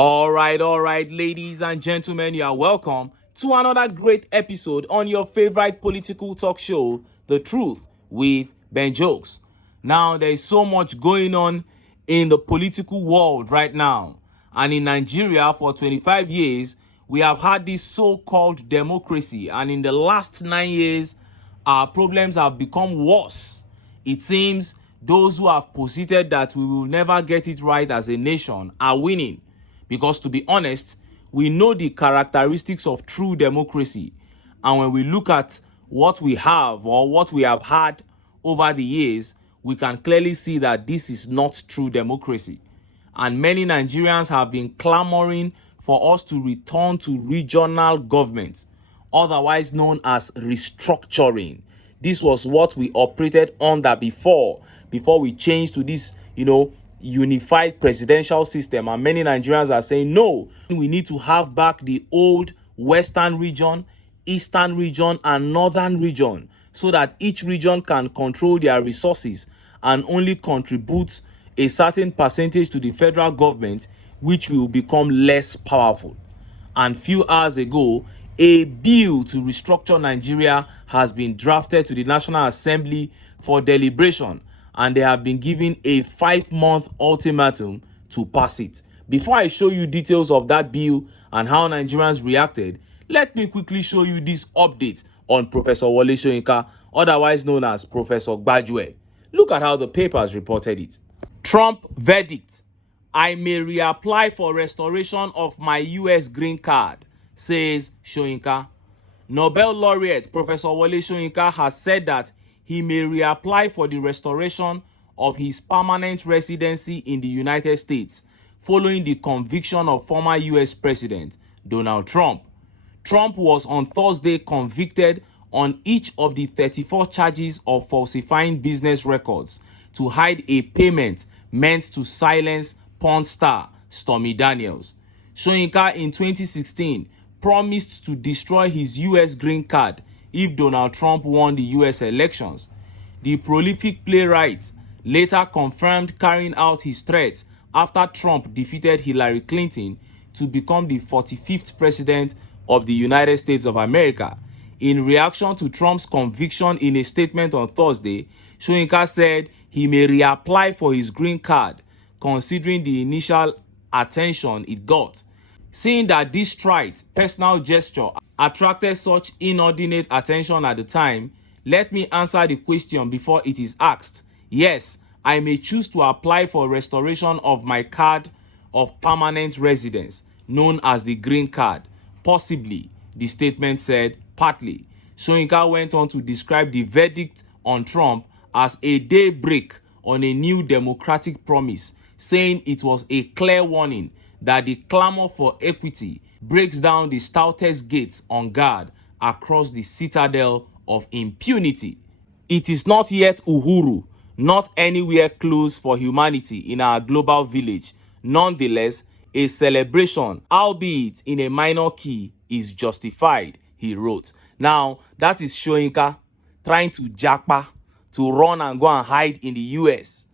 All right, ladies and gentlemen, you are welcome to another great episode on your favorite political talk show, The Truth with Ben Jokes. Now, there is so much going on in the political world right now. And in Nigeria, for 25 years, we have had this so-called democracy. And in the last 9 years, our problems have become worse. It seems those who have posited that we will never get it right as a nation are winning. Because to be honest, we know the characteristics of true democracy. And when we look at what we have or what we have had over the years, we can clearly see that this is not true democracy. And many Nigerians have been clamoring for us to return to regional government, otherwise known as restructuring. This was what we operated under before we changed to this, unified presidential system. And many Nigerians are saying, no, we need to have back the old western region, eastern region, and northern region, so that each region can control their resources and only contribute a certain percentage to the federal government, which will become less powerful. And few hours ago, a bill to restructure Nigeria has been drafted to the National Assembly for deliberation, and they have been given a 5-month ultimatum to pass it. Before I show you details of that bill and how Nigerians reacted, let me quickly show you this update on Professor SOYINKA, otherwise known as Professor Gbajue. Look at how the papers reported it. Trump verdict: I may reapply for restoration of my US green card, says SOYINKA. Nobel laureate Professor SOYINKA has said that he may reapply for the restoration of his permanent residency in the United States following the conviction of former US President Donald Trump. Trump was on Thursday convicted on each of the 34 charges of falsifying business records to hide a payment meant to silence porn star Stormy Daniels. SOYINKA in 2016 promised to destroy his US green card if Donald Trump won the US elections. The prolific playwright later confirmed carrying out his threats after Trump defeated Hillary Clinton to become the 45th president of the United States of America. In reaction to Trump's conviction, in a statement on Thursday, SOYINKA said he may reapply for his green card, considering the initial attention it got. Seeing that this trite personal gesture attracted such inordinate attention at the time, let me answer the question before it is asked. Yes, I may choose to apply for restoration of my card of permanent residence, known as the green card. Possibly, the statement said, partly. SOYINKA went on to describe the verdict on Trump as a daybreak on a new democratic promise, saying it was a clear warning that the clamor for equity breaks down the stoutest gates on guard across the citadel of impunity. It is not yet Uhuru, not anywhere close for humanity in our global village. Nonetheless, a celebration, albeit in a minor key, is justified, he wrote. Now, that is SOYINKA trying to japa, to run and go and hide in the US.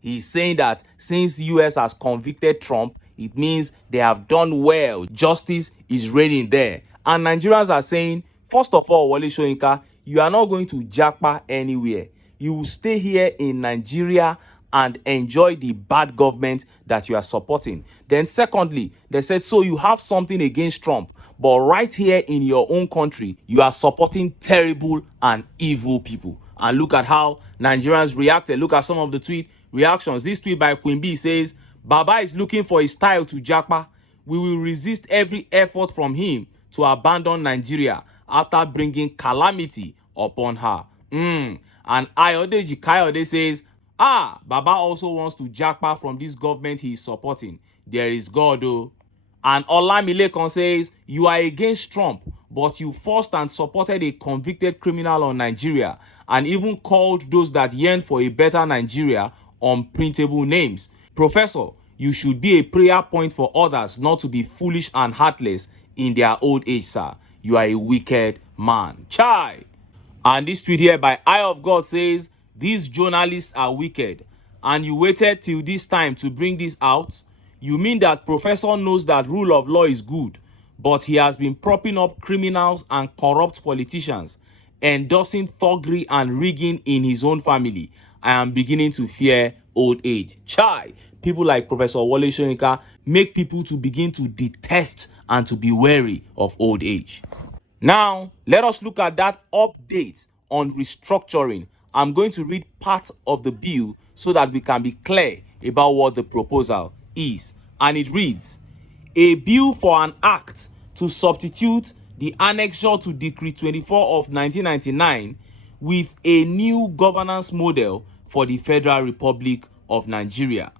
He's saying that since US has convicted Trump, it means they have done well. Justice is reigning there. And Nigerians are saying, first of all, Wole SOYINKA, you are not going to japa anywhere. You will stay here in Nigeria and enjoy the bad government that you are supporting. Then secondly, they said, so you have something against Trump, but right here in your own country, you are supporting terrible and evil people. And look at how Nigerians reacted. Look at some of the tweet reactions. This tweet by Queen B says, Baba is looking for a style to japa. We will resist every effort from him to abandon Nigeria after bringing calamity upon her. And Ayodeji Kayode says, Baba also wants to japa from this government he is supporting. There is God, though. And Olamilekon says, you are against Trump, but you forced and supported a convicted criminal on Nigeria and even called those that yearn for a better Nigeria unprintable names. Professor, you should be a prayer point for others not to be foolish and heartless in their old age, sir. You are a wicked man. Chai! And this tweet here by Eye of God says, these journalists are wicked, and you waited till this time to bring this out. You mean that professor knows that rule of law is good, but he has been propping up criminals and corrupt politicians, endorsing thuggery and rigging in his own family? I am beginning to fear old age. Chai! People like Professor SOYINKA make people to begin to detest and to be wary of old age. Now, let us look at that update on restructuring. I'm going to read part of the bill so that we can be clear about what the proposal is. And it reads, a bill for an act to substitute the annexure to Decree 24 of 1999 with a new governance model for the Federal Republic of Nigeria.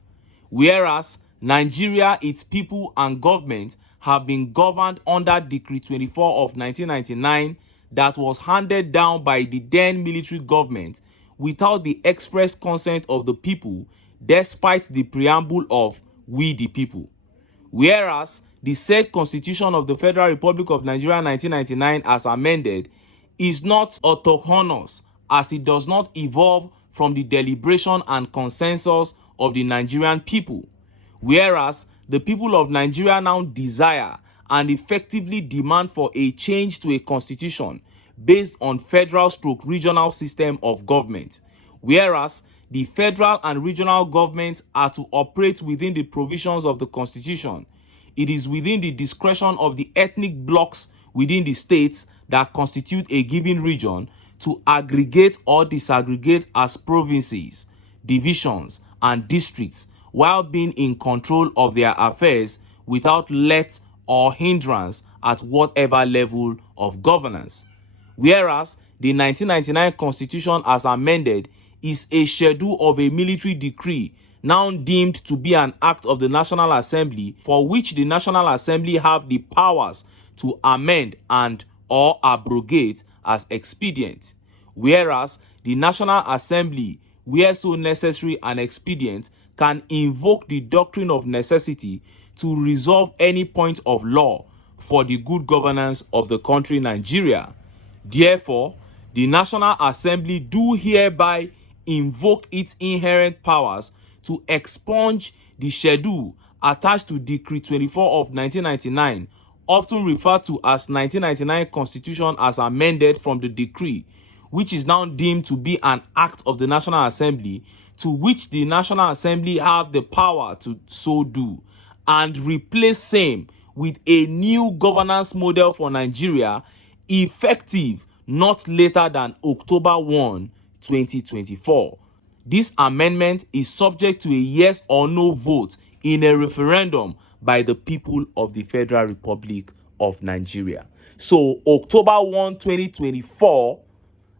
Whereas Nigeria, its people and government have been governed under Decree 24 of 1999 that was handed down by the then military government without the express consent of the people, despite the preamble of "We the People." Whereas the said Constitution of the Federal Republic of Nigeria 1999 as amended is not autochthonous, as it does not evolve from the deliberation and consensus of the Nigerian people. Whereas the people of Nigeria now desire and effectively demand for a change to a constitution based on federal/regional system of government. Whereas the federal and regional governments are to operate within the provisions of the constitution. It is within the discretion of the ethnic blocks within the states that constitute a given region to aggregate or disaggregate as provinces, divisions, and districts while being in control of their affairs without let or hindrance at whatever level of governance. Whereas the 1999 Constitution as amended is a schedule of a military decree now deemed to be an act of the National Assembly, for which the National Assembly have the powers to amend and or abrogate as expedient. Whereas the National Assembly, where so necessary and expedient, can invoke the doctrine of necessity to resolve any point of law for the good governance of the country Nigeria. Therefore, the National Assembly do hereby invoke its inherent powers to expunge the schedule attached to Decree 24 of 1999, often referred to as 1999 Constitution as amended from the decree, which is now deemed to be an act of the National Assembly, to which the National Assembly have the power to so do, and replace same with a new governance model for Nigeria, effective not later than October 1, 2024. This amendment is subject to a yes or no vote in a referendum by the people of the Federal Republic of Nigeria. So October 1, 2024,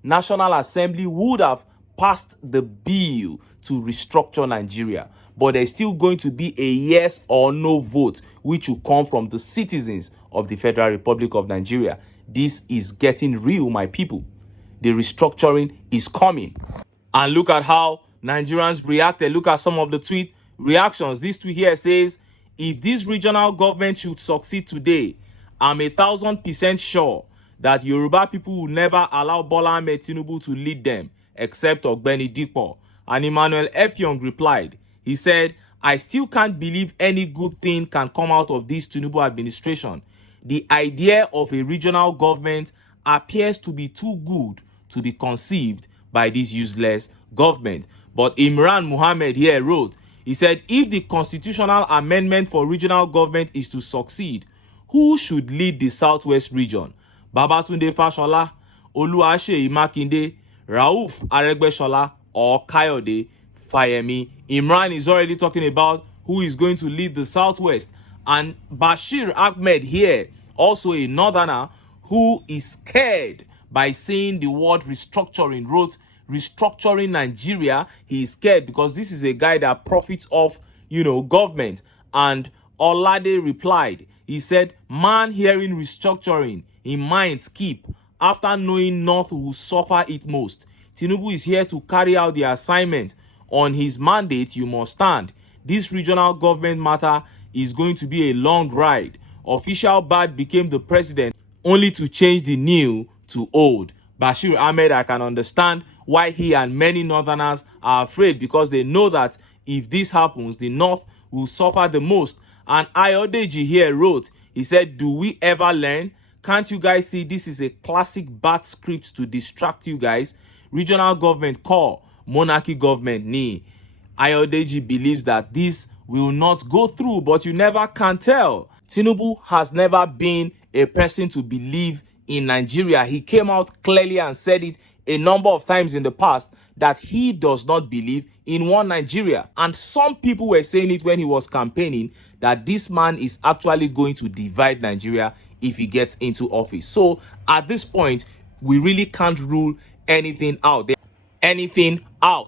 National Assembly would have passed the bill to restructure Nigeria, but there's still going to be a yes or no vote, which will come from the citizens of the Federal Republic of Nigeria. This is getting real, my people. The restructuring is coming. And look at how Nigerians reacted. Look at some of the tweet reactions. This tweet here says, if this regional government should succeed today, I'm 1,000% sure that Yoruba people will never allow Bola Ahmed Tinubu to lead them, except Ogbeni Dipo. And Emmanuel F. Young replied, he said, I still can't believe any good thing can come out of this Tinubu administration. The idea of a regional government appears to be too good to be conceived by this useless government. But Imran Mohammed here wrote, he said, if the constitutional amendment for regional government is to succeed, who should lead the Southwest region? Babatunde Fashola, Oluwaseyi Makinde, Rauf Aregbesola, or Kayode Fayemi? Imran is already talking about who is going to lead the Southwest. And Bashir Ahmed here, also a northerner who is scared by saying the word restructuring, wrote restructuring Nigeria. He is scared because this is a guy that profits off, government. And Olade replied, he said, man hearing restructuring, in mind skip after knowing North will suffer it most. Tinubu is here to carry out the assignment. On his mandate, you must stand. This regional government matter is going to be a long ride. Official Bad became the president only to change the new to old. Bashir Ahmed, I can understand why he and many northerners are afraid, because they know that if this happens, the North will suffer the most. And Ayodeji here wrote, he said, do we ever learn? Can't you guys see this is a classic bad script to distract you guys? Regional government call, monarchy government knee. Ayodeji believes that this will not go through, but you never can tell. Tinubu has never been a person to believe in Nigeria. He came out clearly and said it a number of times in the past that he does not believe in one Nigeria. And some people were saying it when he was campaigning that this man is actually going to divide Nigeria if he gets into office. So at this point, we really can't rule anything out.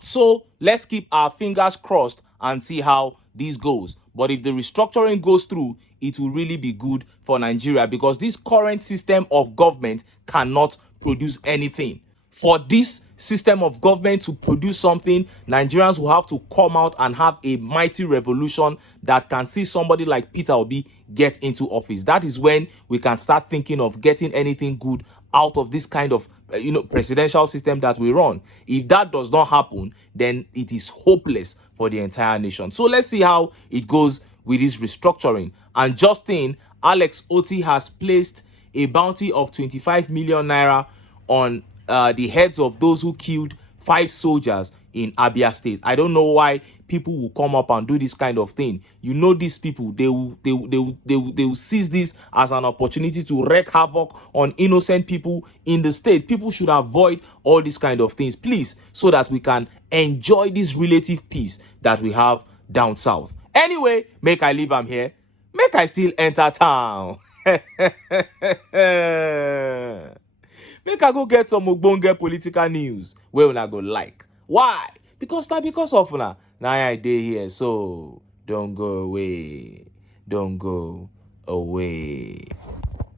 So let's keep our fingers crossed and see how this goes. But if the restructuring goes through, it will really be good for Nigeria, because this current system of government cannot produce anything. For this system of government to produce something, Nigerians will have to come out and have a mighty revolution that can see somebody like Peter Obi get into office. That is when we can start thinking of getting anything good out of this kind of presidential system that we run. If that does not happen, then it is hopeless for the entire nation. So let's see how it goes with this restructuring. And Justin, Alex Oti has placed a bounty of 25 million naira on the heads of those who killed 5 soldiers in Abia State. I don't know why people will come up and do this kind of thing. You know, these people, they will seize this as an opportunity to wreak havoc on innocent people in the state. People should avoid all these kind of things, please, so that we can enjoy this relative peace that we have down south. Anyway, make I leave am here. Make I still enter town. Make I go get some ogbonge political news wey una go like. Why? Because of una. Now I dey here, so don't go away. Don't go away.